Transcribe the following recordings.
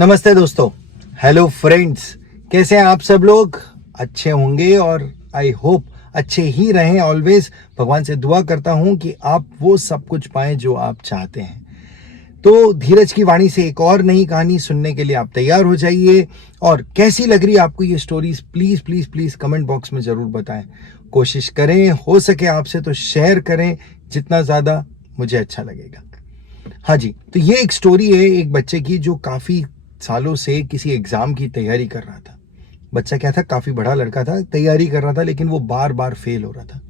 नमस्ते दोस्तों, hello friends, कैसे हैं आप सब लोग? अच्छे होंगे और आई होप अच्छे ही रहें। ऑलवेज भगवान से दुआ करता हूं कि आप वो सब कुछ पाएं जो आप चाहते हैं। तो धीरज की वाणी से एक और नई कहानी सुनने के लिए आप तैयार हो जाइए। और कैसी लग रही है आपको ये stories, please please please comment box में जरूर बताएं। कोशिश करें, हो सके आपसे तो शेयर करें, जितना ज्यादा मुझे अच्छा लगेगा। हाँ जी, तो ये एक स्टोरी है एक बच्चे की जो काफी सालों से किसी एग्जाम की तैयारी कर रहा था। बच्चा क्या था, काफी बड़ा लड़का था, तैयारी कर रहा था, लेकिन वो बार बार फेल हो रहा था।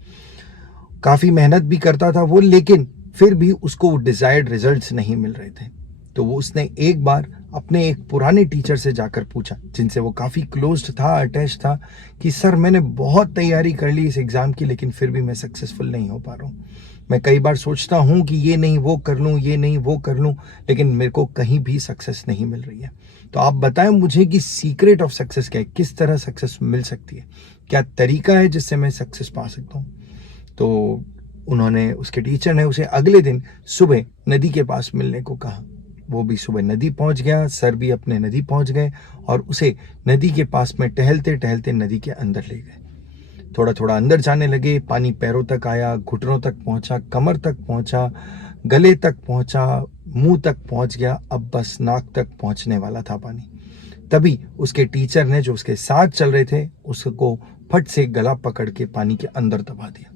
काफी मेहनत भी करता था वो, लेकिन फिर भी उसको डिजायर्ड रिजल्ट्स नहीं मिल रहे थे। तो वो उसने एक बार अपने एक पुराने टीचर से जाकर पूछा, जिनसे वो काफी क्लोज्ड था, अटैच था, कि सर मैंने बहुत तैयारी कर ली इस एग्जाम की, लेकिन फिर भी मैं सक्सेसफुल नहीं हो पा रहा हूँ। मैं कई बार सोचता हूँ कि ये नहीं वो कर लूँ, ये नहीं वो कर लूँ, लेकिन मेरे को कहीं भी सक्सेस नहीं मिल रही है। तो आप बताएं मुझे कि सीक्रेट ऑफ सक्सेस क्या है, किस तरह सक्सेस मिल सकती है, क्या तरीका है जिससे मैं सक्सेस पा सकता हूँ। तो उन्होंने, उसके टीचर ने उसे अगले दिन सुबह नदी के पास मिलने को कहा। वो भी सुबह नदी पहुंच गया, सर भी अपने नदी पहुंच गए और उसे नदी के पास में टहलते टहलते नदी के अंदर ले गए। थोड़ा थोड़ा अंदर जाने लगे, पानी पैरों तक आया, घुटनों तक पहुंचा, कमर तक पहुंचा, गले तक पहुंचा, मुंह तक पहुंच गया, अब बस नाक तक पहुंचने वाला था पानी। तभी उसके टीचर ने, जो उसके साथ चल रहे थे, उसको फट से गला पकड़ के पानी के अंदर दबा दिया।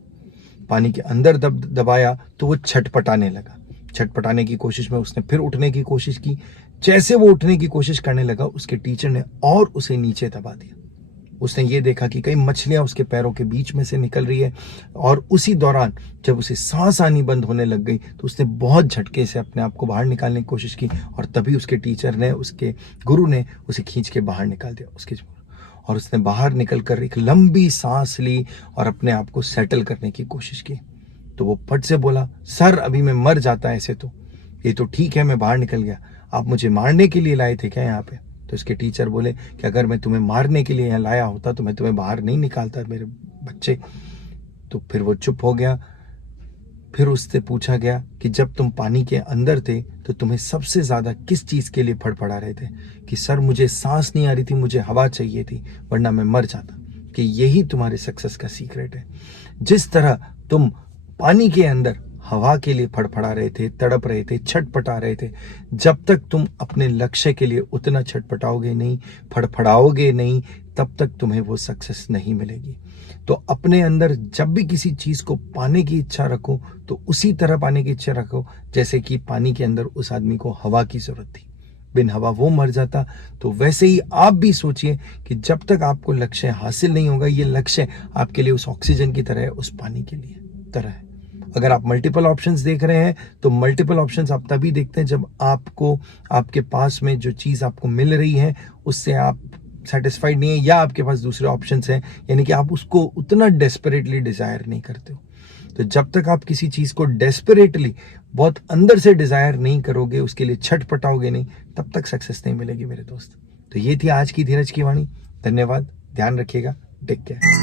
पानी के अंदर दबाया तो वो छटपटाने लगा। छटपटाने की कोशिश में उसने फिर उठने की कोशिश की। जैसे वो उठने की कोशिश करने लगा, उसके टीचर ने और उसे नीचे दबा दिया। उसने ये देखा कि कई मछलियां उसके पैरों के बीच में से निकल रही है। और उसी दौरान जब उसे सांस आनी बंद होने लग गई, तो उसने बहुत झटके से अपने आप को बाहर निकालने की कोशिश की। और तभी उसके टीचर ने, उसके गुरु ने उसे खींच के बाहर निकाल दिया उसके। और उसने बाहर निकलकर एक लंबी सांस ली और अपने आप को सेटल करने की कोशिश की। तो वो फट से बोला, सर अभी मैं मर जाता ऐसे तो। ये तो ठीक है, मैं बाहर निकल गया, आप मुझे मारने के लिए लाए थे क्या यहाँ पे? तो इसके टीचर बोले कि अगर मैं तुम्हें मारने के लिए यहाँ लाया होता तो मैं तुम्हें बाहर नहीं निकालता मेरे बच्चे। तो फिर वो चुप हो गया। फिर उससे पूछा गया कि जब तुम पानी के अंदर थे तो तुम्हें सबसे ज्यादा किस चीज के लिए फड़फड़ा रहे थे? कि सर मुझे सांस नहीं आ रही थी, मुझे हवा चाहिए थी, वरना मैं मर जाता। कि यही तुम्हारे सक्सेस का सीक्रेट है। जिस तरह तुम पानी के अंदर हवा के लिए फड़फड़ा रहे थे, तड़प रहे थे, छटपटा रहे थे, जब तक तुम अपने लक्ष्य के लिए उतना छटपटाओगे नहीं, फड़फड़ाओगे नहीं, तब तक तुम्हें वो सक्सेस नहीं मिलेगी। तो अपने अंदर जब भी किसी चीज को पाने की इच्छा रखो, तो उसी तरह पाने की इच्छा रखो जैसे कि पानी के अंदर उस आदमी को हवा की जरूरत थी, बिन हवा वो मर जाता। तो वैसे ही आप भी सोचिए कि जब तक आपको लक्ष्य हासिल नहीं होगा, ये लक्ष्य आपके लिए उस ऑक्सीजन की तरह है, उस पानी के लिए तरह है। अगर आप मल्टीपल ऑप्शंस देख रहे हैं, तो मल्टीपल ऑप्शंस आप तभी देखते हैं जब आपको, आपके पास में जो चीज आपको मिल रही है उससे आप सेटिस्फाइड नहीं है, या आपके पास दूसरे ऑप्शंस हैं, यानी कि आप उसको उतना डेस्परेटली डिजायर नहीं करते हो। तो जब तक आप किसी चीज को डेस्परेटली, बहुत अंदर से डिजायर नहीं करोगे, उसके लिए छटपटाओगे नहीं, तब तक सक्सेस नहीं मिलेगी मेरे दोस्त। तो ये थी आज की धीरज की वाणी। धन्यवाद, ध्यान रखिएगा, टेक केयर।